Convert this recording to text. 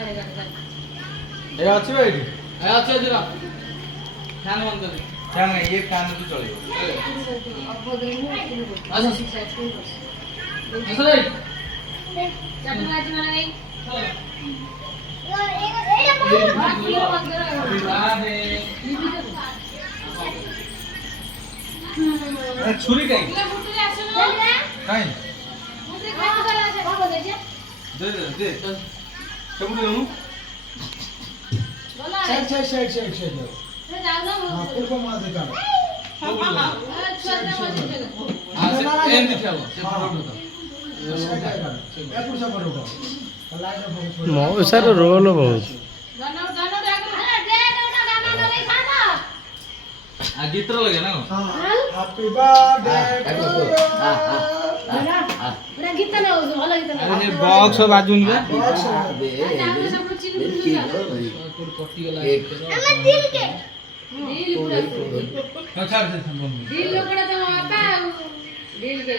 ए अच्छी भाई ए अच्छा जरा फैन बंद कर दे क्या नहीं ये फैन भी चलेगा अच्छा अच्छा रे चटवाजी मला नाही छुरी कहीं कहीं दे दे दे कब दे लूं साइड हां पूर्व मासे का एंड दिखाओ से फोटो मौसार रोल बहुत आ गीत लगे ना हैप्पी बर्थडे अरे बॉक्स बाजून के कटी गला अच्छा से संबंध दिल लोकड़ा तो आता दिल के